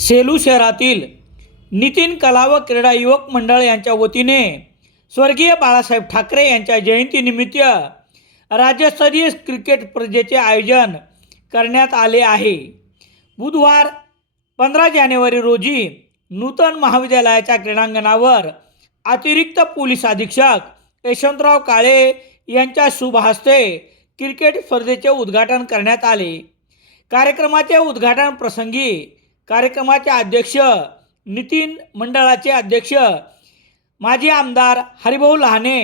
सेलू शहरातील नितीन कला व क्रीडा युवक मंडळ यांच्या वतीने स्वर्गीय बाळासाहेब ठाकरे यांच्या जयंतीनिमित्त राज्यस्तरीय क्रिकेट स्पर्धेचे आयोजन करण्यात आले आहे. बुधवार पंधरा जानेवारी रोजी नूतन महाविद्यालयाच्या क्रीडांगणावर अतिरिक्त पोलीस अधीक्षक यशवंतराव काळे यांच्या शुभ हस्ते क्रिकेट स्पर्धेचे उद्घाटन करण्यात आले. कार्यक्रमाचे उद्घाटन प्रसंगी कार्यक्रमाचे अध्यक्ष नितीन मंडळाचे अध्यक्ष माजी आमदार हरिभाऊ लहाने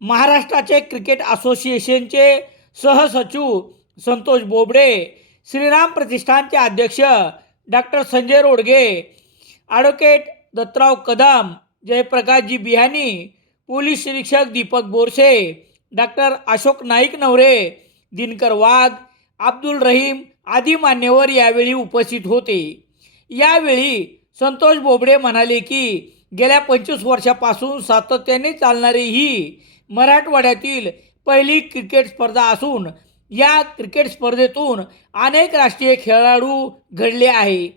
महाराष्ट्राचे क्रिकेट असोसिएशनचे सहसचिव संतोष बोबडे श्रीराम प्रतिष्ठानचे अध्यक्ष doctor Sanjay Rodge advocate Dattarao Kadam Jayprakashji Bihani police निरीक्षक दीपक बोरसे डॉक्टर अशोक नाईक नवरे दिनकर वाघ अब्दुल रहीम आदी मान्यवर यावेळी उपस्थित होते. यावेळी संतोष बोबडे म्हणाले की गेल्या पंचवीस वर्षापासून सातत्याने चालणारी ही मराठवाड्यातील पहिली क्रिकेट स्पर्धा असून या क्रिकेट स्पर्धेतून अनेक राष्ट्रीय खेळाडू घडले आहे.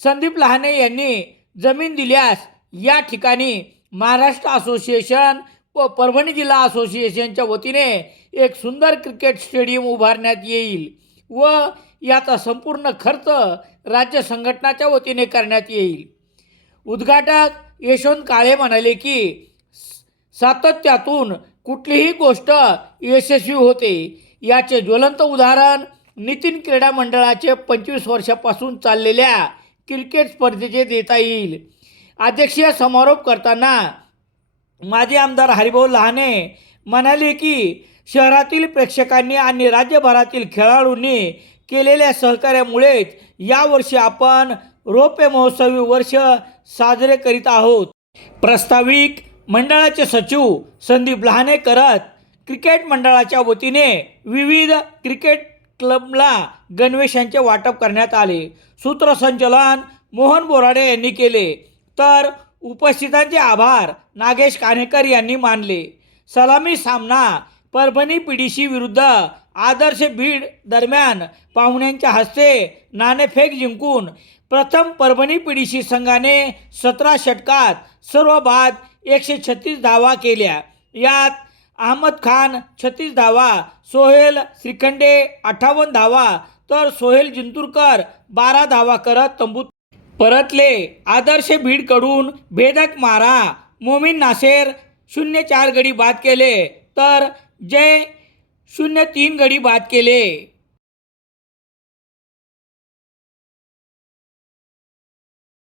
संदीप लहाने यांनी जमीन दिल्यास या ठिकाणी महाराष्ट्र असोसिएशन व परभणी जिल्हा असोसिएशनच्या वतीने एक सुंदर क्रिकेट स्टेडियम उभारण्यात येईल व याचा संपूर्ण खर्च राज्य संघटनाच्या वतीने करण्यात येईल. उद्घाटक यशवंत काळे म्हणाले की सातत्यातून कुठलीही गोष्ट यशस्वी होते. याचे ज्वलंत उदाहरण नितीन क्रीडा मंडळाचे पंचवीस वर्षापासून चाललेल्या क्रिकेट स्पर्धेचे देता येईल. अध्यक्षीय समारोप करताना माजी आमदार हरिभाऊ लहाने म्हणाले की शहरातील प्रेक्षकांनी आणि राज्यभरातील खेळाडूंनी केलेल्या सहकार्यामुळेच यावर्षी आपण रौप्य महोत्सवी वर्ष साजरे करीत आहोत. प्रस्ताविक मंडळाचे सचिव संदीप लहाने करत क्रिकेट मंडळाच्या वतीने विविध क्रिकेट क्लबला गणवेशांचे वाटप करण्यात आले. सूत्रसंचलन मोहन बोराडे यांनी केले. तर उपस्थितांचे आभार नागेश कानेकर यांनी मानले. सलामी सामना परभणी पीडीसी विरुद्ध आदर्श बीड दरम्यान पाहुण्यांच्या हस्ते नाणेफेक जिंकून प्रथम परभणी पिढीशी संघाने सतरा षटकात सर्व बाद एकशे छत्तीस धावा केल्या. यात अहमद खान छत्तीस धावा सोहेल श्रीखंडे अठ्ठावन्न धावा तर सोहेल जिंतूरकर बारा धावा करत तंबूत परतले. आदर्श बीडकडून भेदक मारा मोमीन नासेर शून्य चार गडी बाद केले तर जय शून्य तीन गडी बाद केले.